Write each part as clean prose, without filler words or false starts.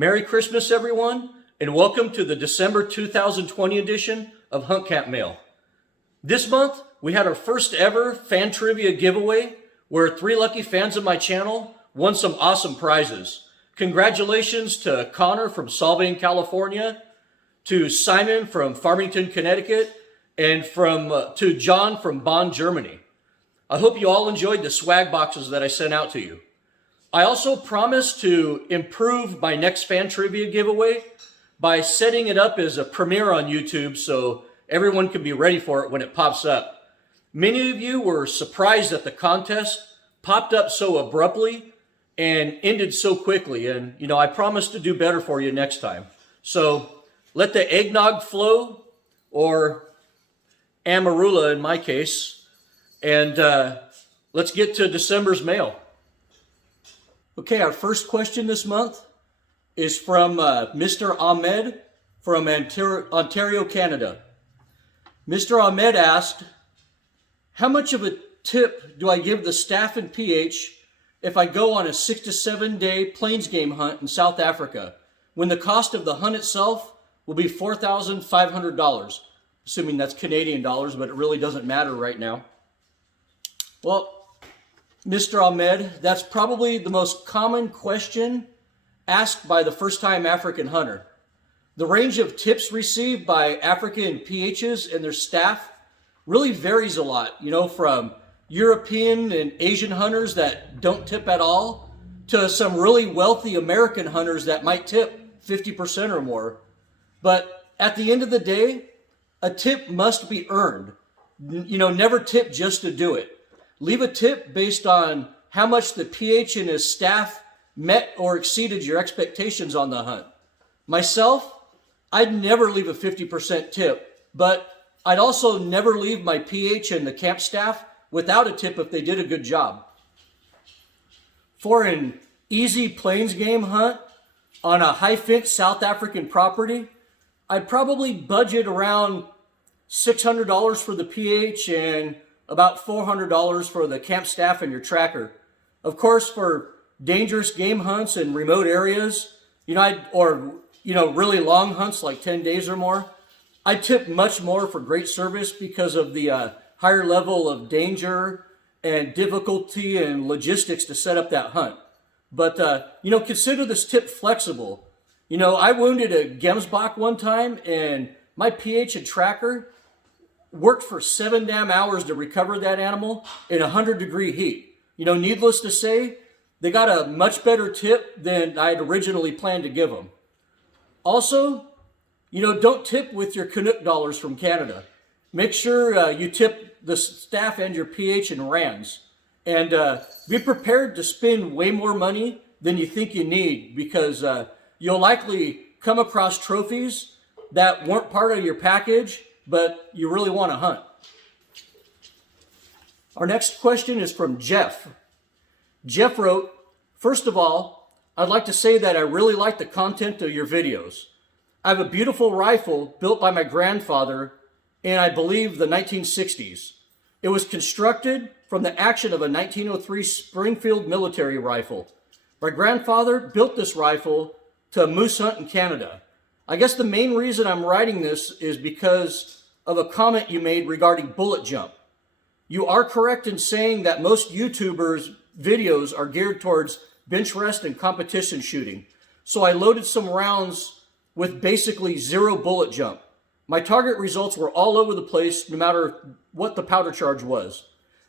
Merry Christmas, everyone, and welcome to the December 2020 edition of Hunt Camp Mail. This month, we had our first ever fan trivia giveaway where 3 lucky fans of my channel won some awesome prizes. Congratulations to Connor from Solvang, California, to Simon from Farmington, Connecticut, and to John from Bonn, Germany. I hope you all enjoyed the swag boxes that I sent out to you. I also promise to improve my next fan trivia giveaway by setting it up as a premiere on YouTube so everyone can be ready for it when it pops up. Many of you were surprised that the contest popped up so abruptly and ended so quickly, and I promise to do better for you next time. So let the eggnog flow, or Amarula in my case, and let's get to December's mail. Okay, our first question this month is from Mr. Ahmed from Ontario, Canada. Mr. Ahmed asked, how much of a tip do I give the staff and PH if I go on a 6 to 7 day plains game hunt in South Africa, when the cost of the hunt itself will be $4,500? Assuming that's Canadian dollars, but it really doesn't matter right now. Well, Mr. Ahmed, that's probably the most common question asked by the first-time African hunter. The range of tips received by African PHs and their staff really varies a lot, from European and Asian hunters that don't tip at all to some really wealthy American hunters that might tip 50% or more. But at the end of the day, a tip must be earned. Never tip just to do it. Leave a tip based on how much the PH and his staff met or exceeded your expectations on the hunt. Myself, I'd never leave a 50% tip, but I'd also never leave my PH and the camp staff without a tip if they did a good job. For an easy plains game hunt on a high-fence South African property, I'd probably budget around $600 for the PH and about $400 for the camp staff and your tracker. Of course, for dangerous game hunts in remote areas, really long hunts like 10 days or more, I tip much more for great service because of the higher level of danger and difficulty and logistics to set up that hunt. But, consider this tip flexible. I wounded a gemsbok one time, and my PH and tracker worked for 7 damn hours to recover that animal in 100-degree heat. Needless to say, they got a much better tip than I had originally planned to give them. Also, don't tip with your Canuck dollars from Canada. Make sure you tip the staff and your PH in rands. And be prepared to spend way more money than you think you need, because you'll likely come across trophies that weren't part of your package, but you really want to hunt. Our next question is from Jeff. Jeff wrote, first of all, I'd like to say that I really like the content of your videos. I have a beautiful rifle built by my grandfather in, I believe, the 1960s. It was constructed from the action of a 1903 Springfield military rifle. My grandfather built this rifle to moose hunt in Canada. I guess the main reason I'm writing this is because of a comment you made regarding bullet jump. You are correct in saying that most YouTubers' videos are geared towards bench rest and competition shooting. So I loaded some rounds with basically 0 bullet jump. My target results were all over the place, no matter what the powder charge was.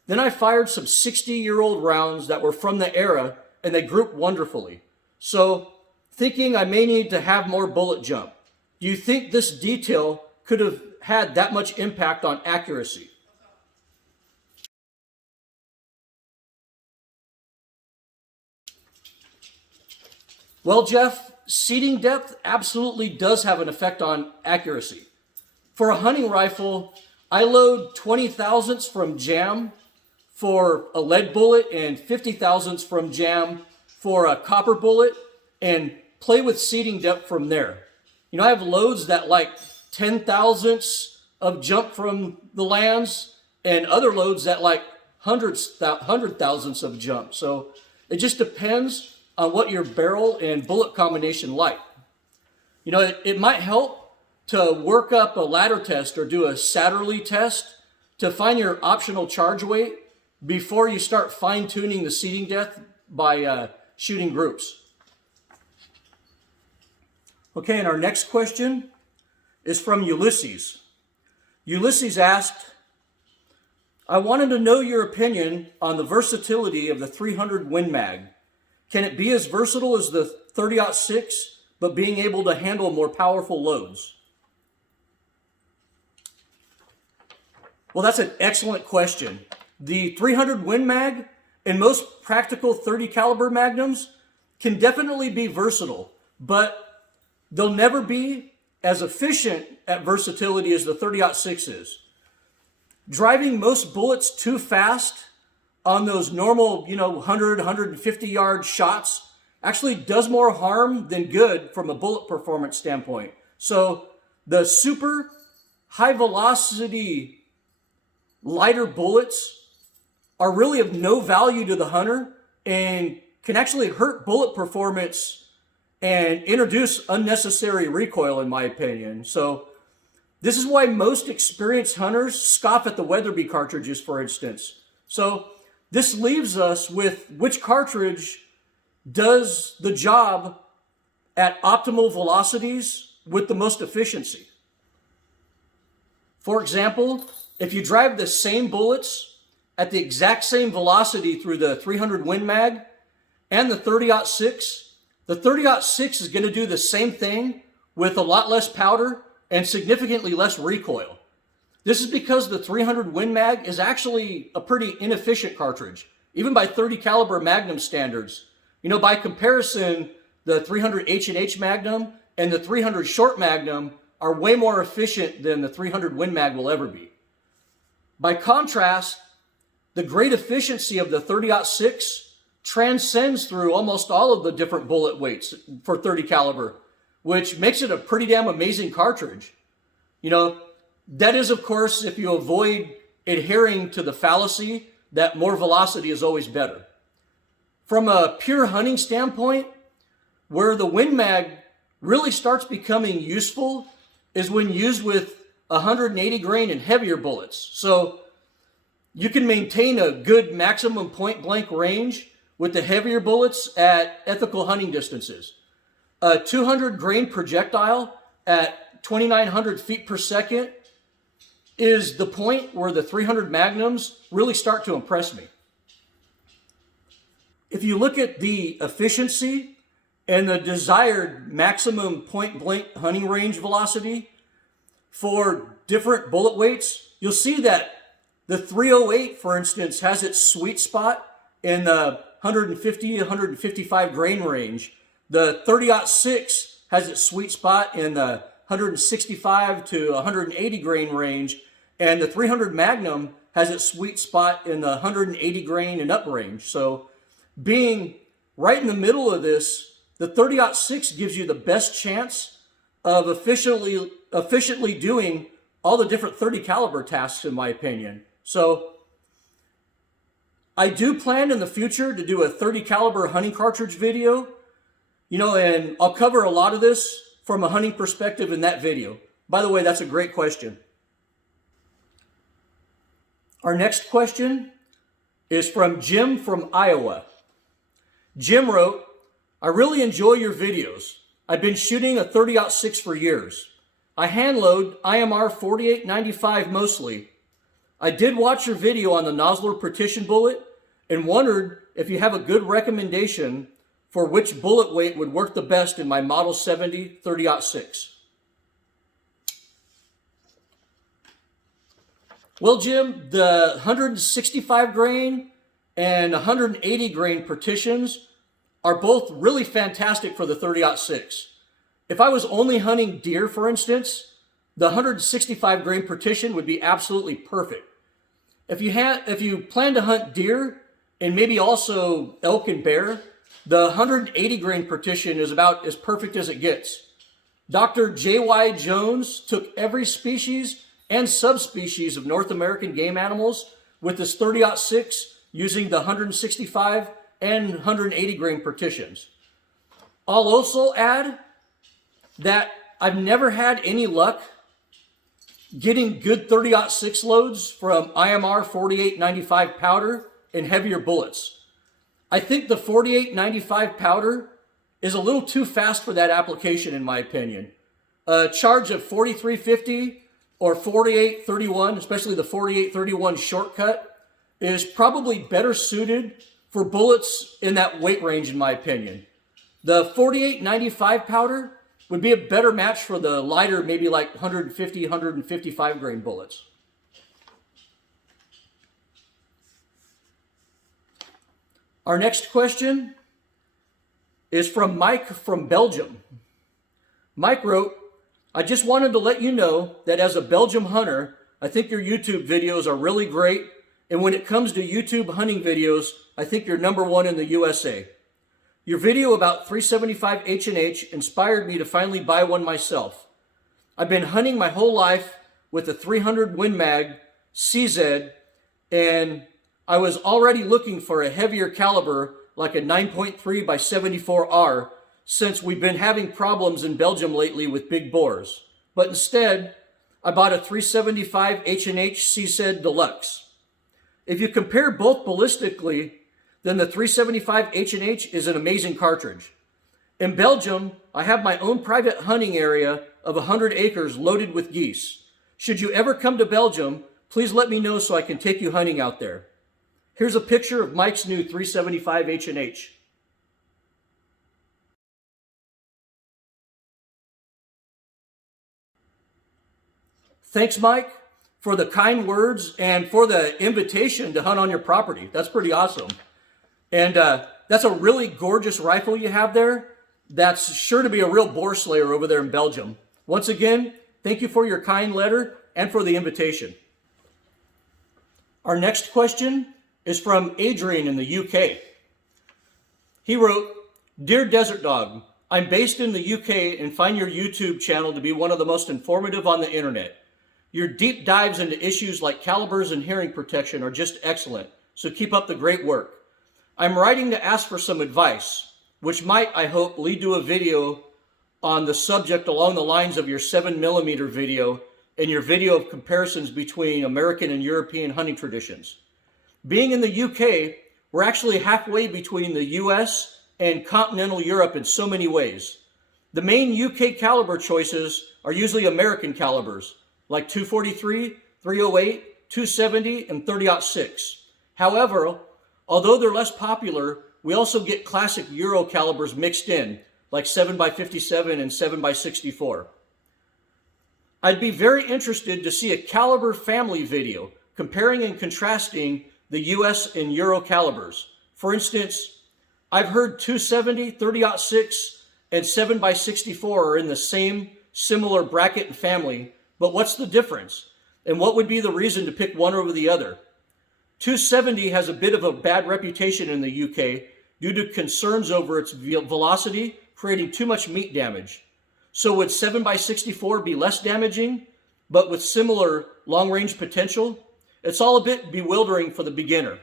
Then I fired some 60-year-old rounds that were from the era, and they grouped wonderfully. So, thinking I may need to have more bullet jump, do you think this detail could have had that much impact on accuracy? Well, Jeff, seating depth absolutely does have an effect on accuracy. For a hunting rifle, I load 20 thousandths from jam for a lead bullet and 50 thousandths from jam for a copper bullet, and play with seating depth from there. I have loads that like 10 thousandths of jump from the lands, and other loads that like 100 thousandths of jump. So it just depends on what your barrel and bullet combination like. You know, it might help to work up a ladder test or do a Satterley test to find your optional charge weight before you start fine-tuning the seating depth by shooting groups. Okay, and our next question is from Ulysses. Ulysses asked, I wanted to know your opinion on the versatility of the 300 Win Mag. Can it be as versatile as the 30-06, but being able to handle more powerful loads? Well, that's an excellent question. The 300 Win Mag and most practical 30 caliber magnums can definitely be versatile, but they'll never be as efficient at versatility as the 30-06 is. Driving most bullets too fast on those normal, 100, 150 yard shots actually does more harm than good from a bullet performance standpoint. So the super high velocity lighter bullets are really of no value to the hunter and can actually hurt bullet performance and introduce unnecessary recoil, in my opinion. So this is why most experienced hunters scoff at the Weatherby cartridges, for instance. So this leaves us with which cartridge does the job at optimal velocities with the most efficiency. For example, if you drive the same bullets at the exact same velocity through the 300 Win Mag and the 30-06, the 30-06 is going to do the same thing with a lot less powder and significantly less recoil. This is because the 300 Win Mag is actually a pretty inefficient cartridge, even by 30 caliber Magnum standards. By comparison, the 300 H&H Magnum and the 300 Short Magnum are way more efficient than the 300 Win Mag will ever be. By contrast, the great efficiency of the 30-06 transcends through almost all of the different bullet weights for 30 caliber, which makes it a pretty damn amazing cartridge. That is, of course, if you avoid adhering to the fallacy that more velocity is always better. From a pure hunting standpoint, where the Win Mag really starts becoming useful is when used with 180 grain and heavier bullets. So you can maintain a good maximum point blank range with the heavier bullets at ethical hunting distances. A 200 grain projectile at 2,900 feet per second is the point where the 300 Magnums really start to impress me. If you look at the efficiency and the desired maximum point blank hunting range velocity for different bullet weights, you'll see that the 308, for instance, has its sweet spot in the 150, 155 grain range. The 30-06 has its sweet spot in the 165 to 180 grain range, and the 300 Magnum has its sweet spot in the 180 grain and up range. So being right in the middle of this, the 30-06 gives you the best chance of efficiently doing all the different 30 caliber tasks, in my opinion. So I do plan in the future to do a 30 caliber hunting cartridge video, and I'll cover a lot of this from a hunting perspective in that video. By the way, that's a great question. Our next question is from Jim from Iowa. Jim wrote, I really enjoy your videos. I've been shooting a 30-06 for years. I hand load IMR 4895 mostly. I did watch your video on the Nosler partition bullet and wondered if you have a good recommendation for which bullet weight would work the best in my Model 70 30-06. Well, Jim, the 165 grain and 180 grain partitions are both really fantastic for the 30-06. If I was only hunting deer, for instance, the 165 grain partition would be absolutely perfect. If you plan to hunt deer and maybe also elk and bear, the 180 grain partition is about as perfect as it gets. Dr. J.Y. Jones took every species and subspecies of North American game animals with this 30-06 using the 165 and 180 grain partitions. I'll also add that I've never had any luck getting good 30-06 loads from IMR 4895 powder and heavier bullets. I think the 4895 powder is a little too fast for that application, in my opinion. A charge of 4350 or 4831, especially the 4831 shortcut, is probably better suited for bullets in that weight range, in my opinion. The 4895 powder would be a better match for the lighter, maybe like 150, 155 grain bullets. Our next question is from Mike from Belgium. Mike wrote, I just wanted to let you know that as a Belgium hunter, I think your YouTube videos are really great. And when it comes to YouTube hunting videos, I think you're #1 in the USA. Your video about 375 H&H inspired me to finally buy one myself. I've been hunting my whole life with a 300 Win Mag CZ, and I was already looking for a heavier caliber like a 9.3 by 74R since we've been having problems in Belgium lately with big bores. But instead, I bought a 375 H&H CZ Deluxe. If you compare both ballistically, then the 375 H&H is an amazing cartridge. In Belgium, I have my own private hunting area of 100 acres loaded with geese. Should you ever come to Belgium, please let me know so I can take you hunting out there. Here's a picture of Mike's new 375 H&H. Thanks, Mike, for the kind words and for the invitation to hunt on your property. That's pretty awesome. And that's a really gorgeous rifle you have there. That's sure to be a real boar slayer over there in Belgium. Once again, thank you for your kind letter and for the invitation. Our next question is from Adrian in the UK. He wrote, Dear Desert Dog, I'm based in the UK and find your YouTube channel to be one of the most informative on the internet. Your deep dives into issues like calibers and hearing protection are just excellent, so keep up the great work. I'm writing to ask for some advice, which might, I hope, lead to a video on the subject along the lines of your 7mm video and your video of comparisons between American and European hunting traditions. Being in the UK, we're actually halfway between the US and continental Europe in so many ways. The main UK caliber choices are usually American calibers, like 243, 308, 270, and 30-06. However, although they're less popular, we also get classic Euro calibers mixed in, like 7x57 and 7x64. I'd be very interested to see a caliber family video comparing and contrasting the US and Euro calibers. For instance, I've heard 270, 30-06, and 7x64 are in the same similar bracket and family, but what's the difference? And what would be the reason to pick one over the other? 270 has a bit of a bad reputation in the UK due to concerns over its velocity creating too much meat damage. So would 7x64 be less damaging, but with similar long-range potential? It's all a bit bewildering for the beginner.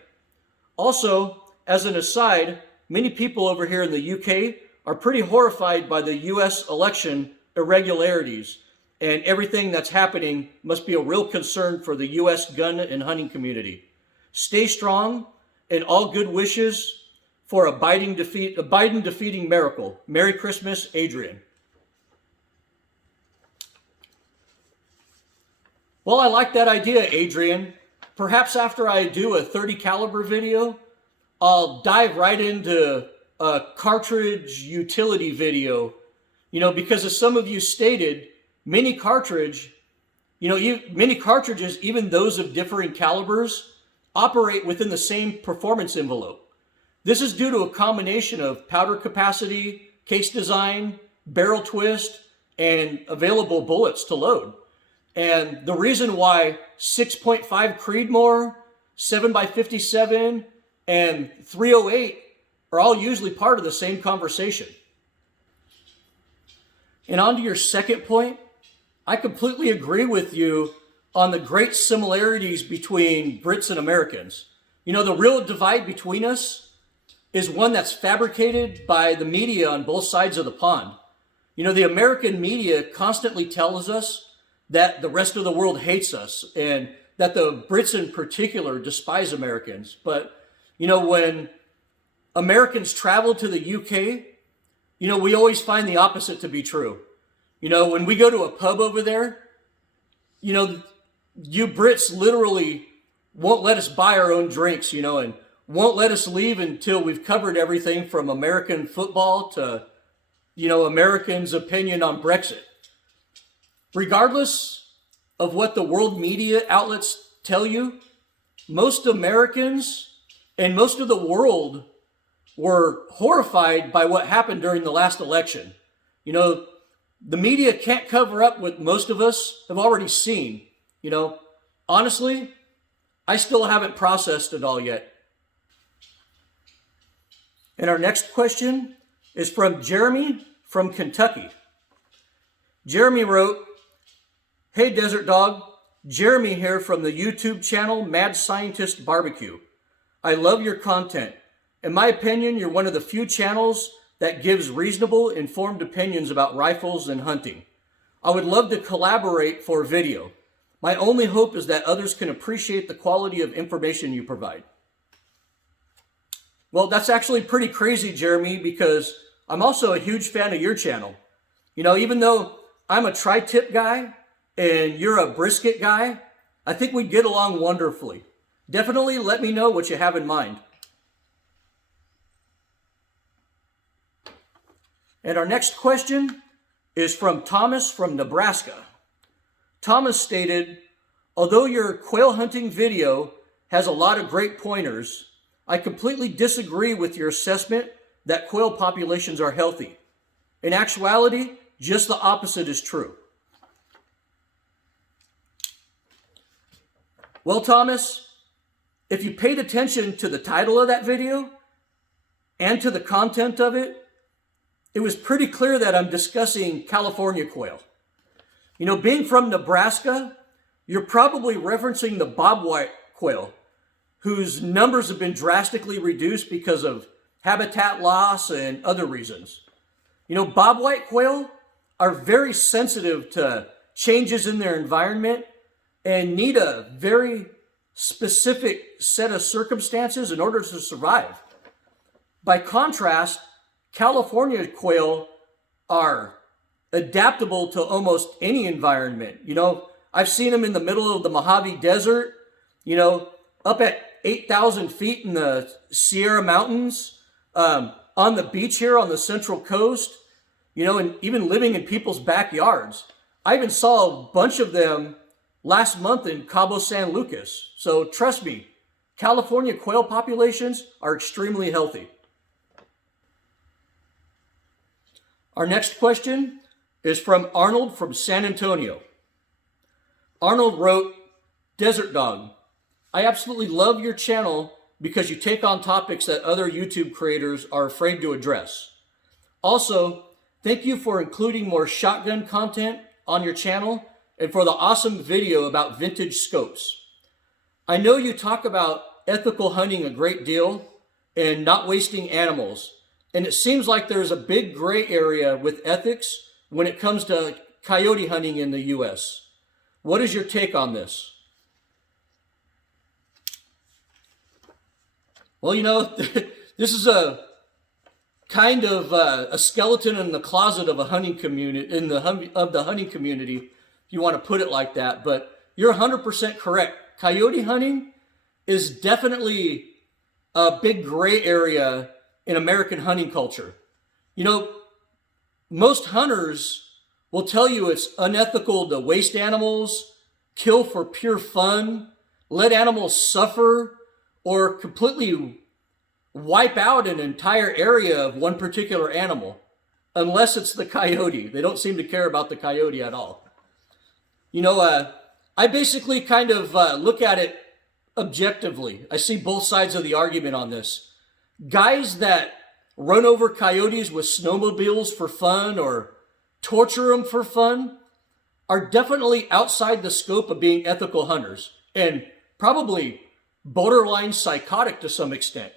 Also, as an aside, many people over here in the UK are pretty horrified by the US election irregularities, and everything that's happening must be a real concern for the US gun and hunting community. Stay strong, and all good wishes for a Biden defeating miracle. Merry Christmas, Adrian. Well, I like that idea, Adrian. Perhaps after I do a 30 caliber video, I'll dive right into a cartridge utility video, because as some of you stated, many cartridges, even those of differing calibers, operate within the same performance envelope. This is due to a combination of powder capacity, case design, barrel twist, and available bullets to load. And the reason why 6.5 Creedmoor, 7x57, and 308 are all usually part of the same conversation. And on to your second point, I completely agree with you on the great similarities between Brits and Americans. The real divide between us is one that's fabricated by the media on both sides of the pond. You know, the American media constantly tells us that the rest of the world hates us and that the Brits in particular despise Americans. But, you know, when Americans travel to the UK, you know, we always find the opposite to be true. You know, when we go to a pub over there, you know, you Brits literally won't let us buy our own drinks, you know, and won't let us leave until we've covered everything from American football to, you know, Americans' opinion on Brexit. Regardless of what the world media outlets tell you, most Americans and most of the world were horrified by what happened during the last election. You know, the media can't cover up what most of us have already seen. You know, honestly, I still haven't processed it all yet. And our next question is from Jeremy from Kentucky. Jeremy wrote, "Hey Desert Dog, Jeremy here from the YouTube channel Mad Scientist Barbecue. I love your content. In my opinion, you're one of the few channels that gives reasonable, informed opinions about rifles and hunting. I would love to collaborate for a video. My only hope is that others can appreciate the quality of information you provide." Well, that's actually pretty crazy, Jeremy, because I'm also a huge fan of your channel. You know, even though I'm a tri-tip guy and you're a brisket guy, I think we'd get along wonderfully. Definitely let me know what you have in mind. And our next question is from Thomas from Nebraska. Thomas stated, "Although your quail hunting video has a lot of great pointers, I completely disagree with your assessment that quail populations are healthy. In actuality, just the opposite is true." Well, Thomas, if you paid attention to the title of that video and to the content of it, it was pretty clear that I'm discussing California quail. You know, being from Nebraska, you're probably referencing the bobwhite quail, whose numbers have been drastically reduced because of habitat loss and other reasons. You know, bobwhite quail are very sensitive to changes in their environment and need a very specific set of circumstances in order to survive. By contrast, California quail are adaptable to almost any environment. You know, I've seen them in the middle of the Mojave Desert, you know, up at 8,000 feet in the Sierra Mountains, on the beach here on the Central Coast, you know, and even living in people's backyards. I even saw a bunch of them last month in Cabo San Lucas. So trust me, California quail populations are extremely healthy. Our next question is from Arnold from San Antonio. Arnold wrote, "Desert Dog, I absolutely love your channel because you take on topics that other YouTube creators are afraid to address. Also, thank you for including more shotgun content on your channel and for the awesome video about vintage scopes. I know you talk about ethical hunting a great deal and not wasting animals, and it seems like there's a big gray area with ethics when it comes to coyote hunting in the US. What is your take on this?" Well, you know, this is a kind of a skeleton in the closet of a hunting community, of the hunting community, if you want to put it like that. But you're 100% correct. Coyote hunting is definitely a big gray area in American hunting culture. You know, most hunters will tell you it's unethical to waste animals, kill for pure fun, let animals suffer, or completely wipe out an entire area of one particular animal, unless it's the coyote. They don't seem to care about the coyote at all. You know, I basically kind of look at it objectively. I see both sides of the argument on this. Guys that run over coyotes with snowmobiles for fun or torture them for fun are definitely outside the scope of being ethical hunters and probably borderline psychotic to some extent.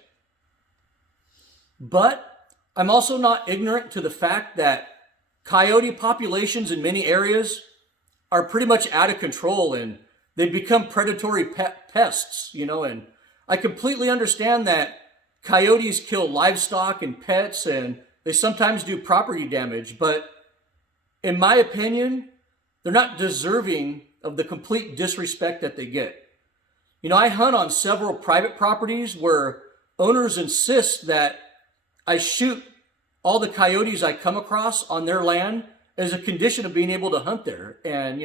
But I'm also not ignorant to the fact that coyote populations in many areas are pretty much out of control and they become predatory pests, and I completely understand that coyotes kill livestock and pets and they sometimes do property damage, but in my opinion, they're not deserving of the complete disrespect that they get. I hunt on several private properties where owners insist that I shoot all the coyotes I come across on their land as a condition of being able to hunt there. And,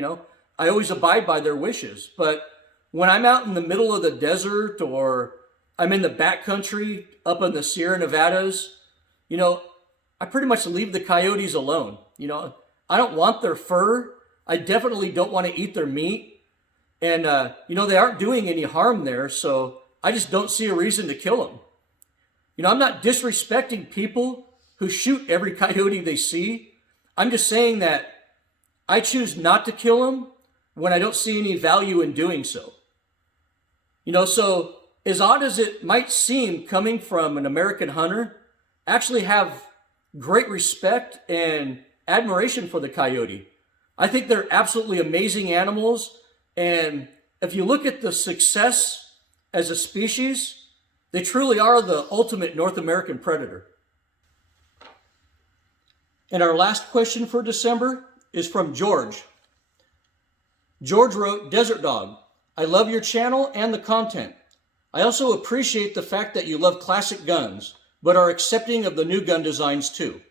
I always abide by their wishes. But when I'm out in the middle of the desert or I'm in the backcountry up in the Sierra Nevadas, I pretty much leave the coyotes alone. I don't want their fur. I definitely don't want to eat their meat. And, they aren't doing any harm there. So I just don't see a reason to kill them. I'm not disrespecting people who shoot every coyote they see. I'm just saying that I choose not to kill them when I don't see any value in doing so. So as odd as it might seem coming from an American hunter, I actually have great respect and admiration for the coyote. I think they're absolutely amazing animals. And if you look at the success as a species, they truly are the ultimate North American predator. And our last question for December is from George. George wrote, Desert Dog, I love your channel and the content. I also appreciate the fact that you love classic guns, but are accepting of the new gun designs too.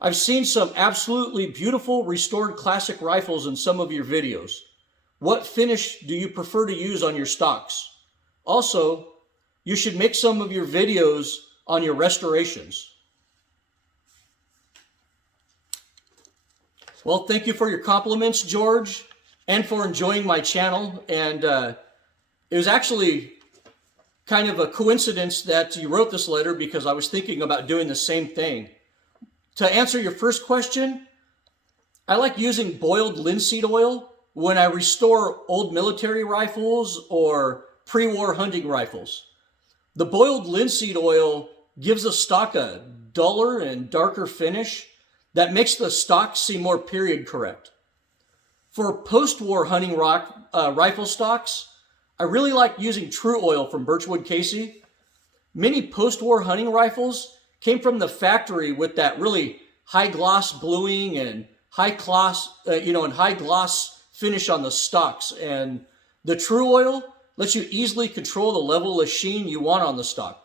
I've seen some absolutely beautiful restored classic rifles in some of your videos. What finish do you prefer to use on your stocks? Also, you should make some of your videos on your restorations. Well, thank you for your compliments, George, and for enjoying my channel. And it was actually kind of a coincidence that you wrote this letter because I was thinking about doing the same thing. To answer your first question, I like using boiled linseed oil when I restore old military rifles or pre-war hunting rifles. The boiled linseed oil gives a stock a duller and darker finish that makes the stock seem more period correct. For post-war hunting rifle stocks, I really like using True Oil from Birchwood Casey. Many post-war hunting rifles came from the factory with that really high gloss bluing and high gloss finish on the stocks. And the True Oil lets you easily control the level of sheen you want on the stock.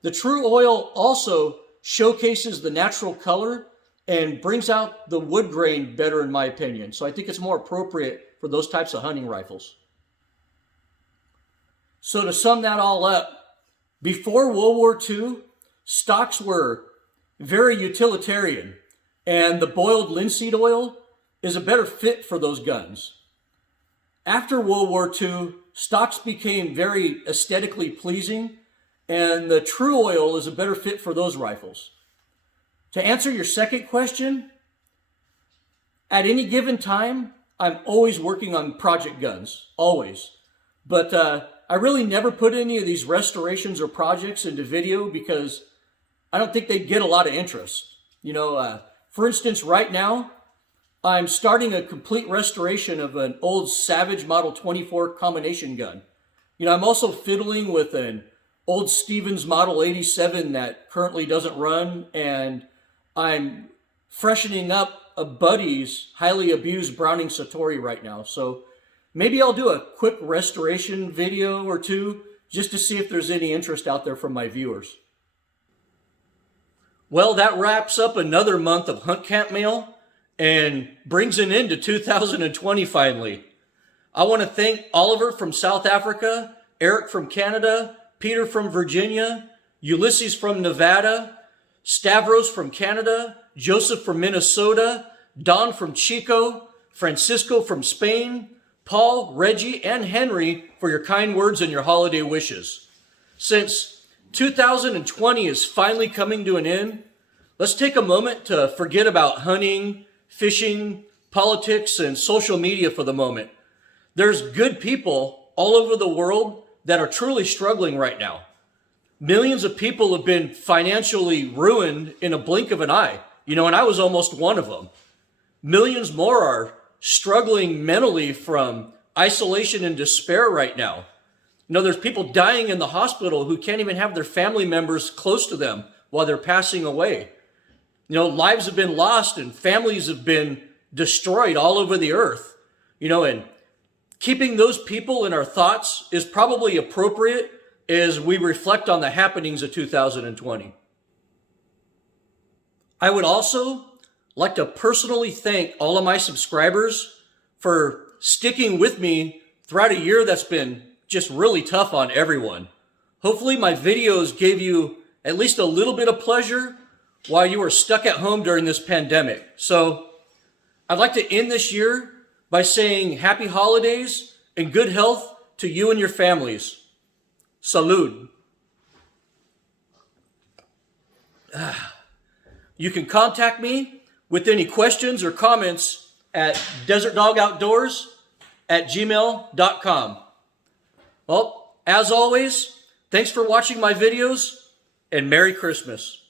The True Oil also showcases the natural color and brings out the wood grain better, in my opinion. So I think it's more appropriate for those types of hunting rifles. So to sum that all up, before World War II, stocks were very utilitarian, and the boiled linseed oil is a better fit for those guns. After World War II, stocks became very aesthetically pleasing, and the True Oil is a better fit for those rifles. To answer your second question, at any given time, I'm always working on project guns, always. But I really never put any of these restorations or projects into video because I don't think they'd get a lot of interest. For instance, right now, I'm starting a complete restoration of an old Savage Model 24 combination gun. I'm also fiddling with an old Stevens Model 87 that currently doesn't run, and I'm freshening up a buddy's highly abused Browning Satori right now. So maybe I'll do a quick restoration video or two just to see if there's any interest out there from my viewers. Well, that wraps up another month of Hunt Camp Mail and brings an end to 2020 finally. I want to thank Oliver from South Africa, Eric from Canada, Peter from Virginia, Ulysses from Nevada, Stavros from Canada, Joseph from Minnesota, Don from Chico, Francisco from Spain, Paul, Reggie, and Henry for your kind words and your holiday wishes. Since 2020 is finally coming to an end, let's take a moment to forget about hunting, fishing, politics, and social media for the moment. There's good people all over the world that are truly struggling right now. Millions of people have been financially ruined in a blink of an eye, and I was almost one of them. Millions more are struggling mentally from isolation and despair right now. There's people dying in the hospital who can't even have their family members close to them while they're passing away. Lives have been lost and families have been destroyed all over the earth. And keeping those people in our thoughts is probably appropriate as we reflect on the happenings of 2020. I would also like to personally thank all of my subscribers for sticking with me throughout a year that's been just really tough on everyone. Hopefully my videos gave you at least a little bit of pleasure while you were stuck at home during this pandemic. So I'd like to end this year by saying happy holidays and good health to you and your families. Salud. You can contact me with any questions or comments at desertdogoutdoors@gmail.com. Well, as always, thanks for watching my videos, and Merry Christmas.